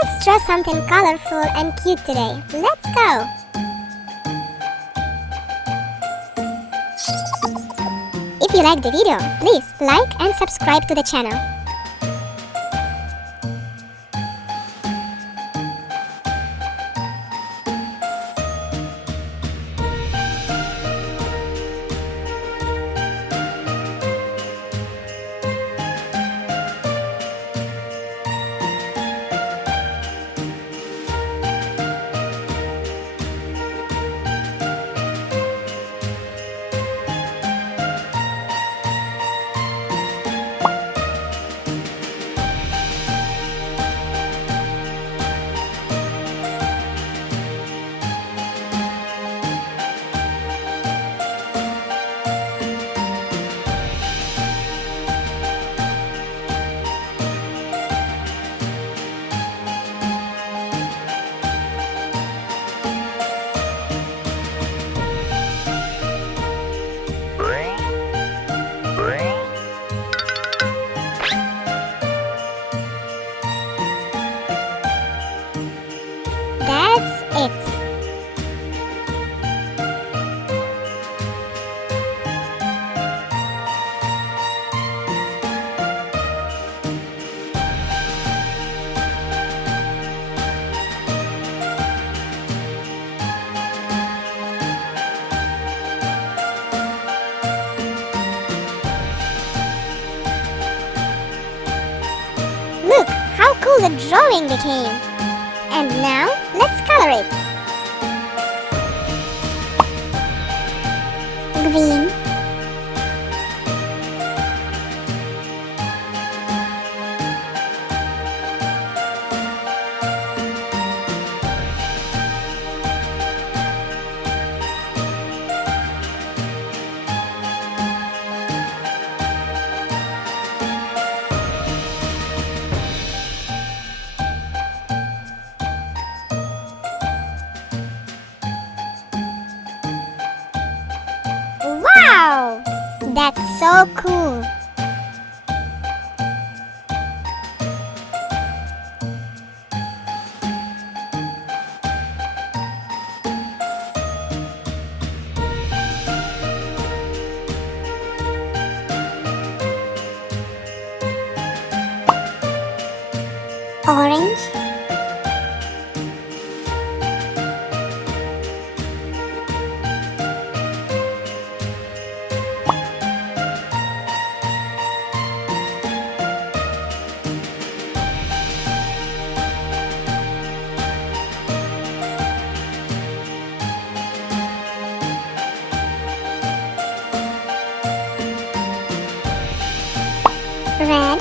Let's draw something colorful and cute today. Let's go! If you like the video, please like and subscribe to the channel. That's it. Look how cool the drawing became. And now, let's color it. Green, wow! That's so cool! Orange, red,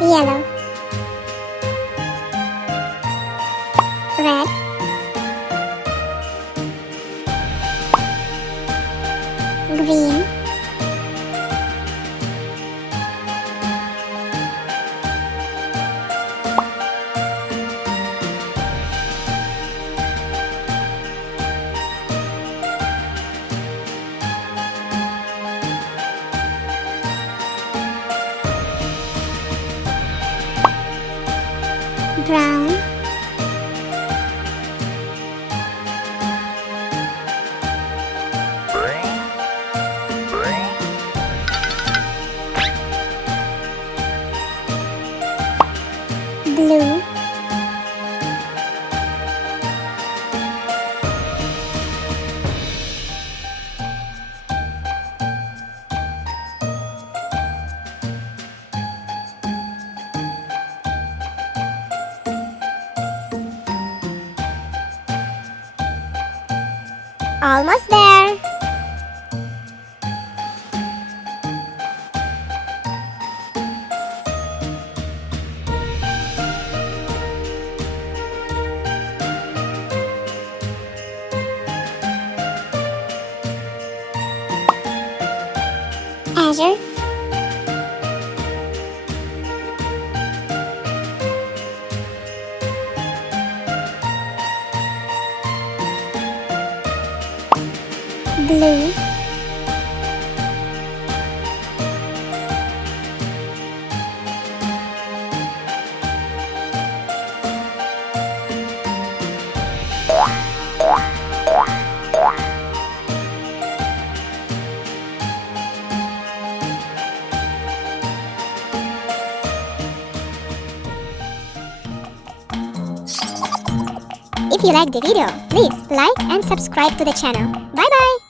yellow, red, green, brown, blue, almost there. measure. Blue. If you like the video, please like and subscribe to the channel. Bye bye!